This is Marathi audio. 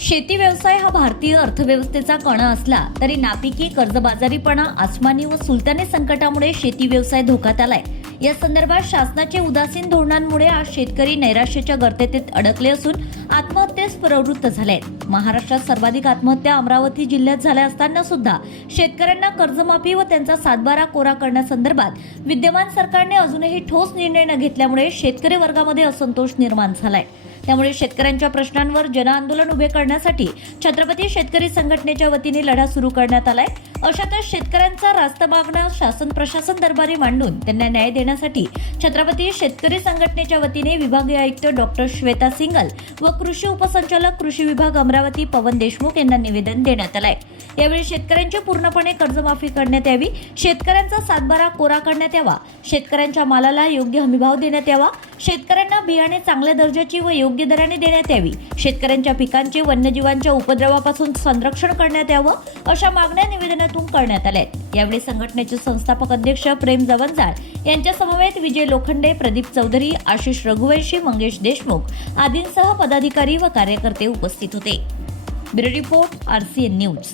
शेती व्यवसाय हा भारतीय अर्थव्यवस्थेचा कणा असला तरी नापिकी कर्जबाजारीपणा आसमानी व सुलतानी संकटामुळे शेती व्यवसाय धोक्यात आलाय. या संदर्भात शासनाचे उदासीन धोरणांमुळे आज शेतकरी नैराश्याच्या गर्तेत अडकले असून आत्महत्येस प्रवृत्त झाले आहेत महाराष्ट्रात सर्वाधिक आत्महत्या अमरावती जिल्ह्यात झाल्या असताना सुद्धा शेतकऱ्यांना कर्जमाफी व त्यांचा सातबारा कोरा करण्यासंदर्भात विद्यमान सरकारने अजूनही ठोस निर्णय न घेतल्यामुळे शेतकरी वर्गामध्ये असंतोष निर्माण झालाय. त्यामुळे शेतकऱ्यांच्या प्रश्नांवर जनआंदोलन उभे करण्यासाठी छत्रपती शेतकरी संघटनेच्या वतीने लढा सुरू करण्यात आलाय. अशातच शेतकऱ्यांचा रास्त मागणं शासन प्रशासन दरबारी मांडून त्यांना न्याय देण्यासाठी छत्रपती शेतकरी संघटनेच्या वतीने विभागीय आयुक्त डॉक्टर श्वेता सिंगल व कृषी उपसंचालक कृषी विभाग अमरावती पवन देशमुख यांना निवेदन देण्यात आलंय. यावेळी शेतकऱ्यांची पूर्णपणे कर्जमाफी करण्यात यावी शेतकऱ्यांचा सातबारा कोरा करण्यात यावा शेतकऱ्यांच्या मालाला योग्य हमीभाव देण्यात यावा शेतकऱ्यांना बियाणे चांगल्या दर्जाची व योग्य दराने देण्यात यावी. शेतकऱ्यांच्या पिकांचे वन्यजीवांच्या उपद्रवापासून संरक्षण करण्यात यावं अशा मागण्या निवेदनातून करण्यात आल्या आहेत यावेळी संघटनेचे संस्थापक अध्यक्ष प्रेम जवंजाळ यांच्या समवेत विजय लोखंडे प्रदीप चौधरी आशिष रघुवंशी मंगेश देशमुख आदींसह पदाधिकारी व कार्यकर्ते उपस्थित होते. Bureau report RCN news.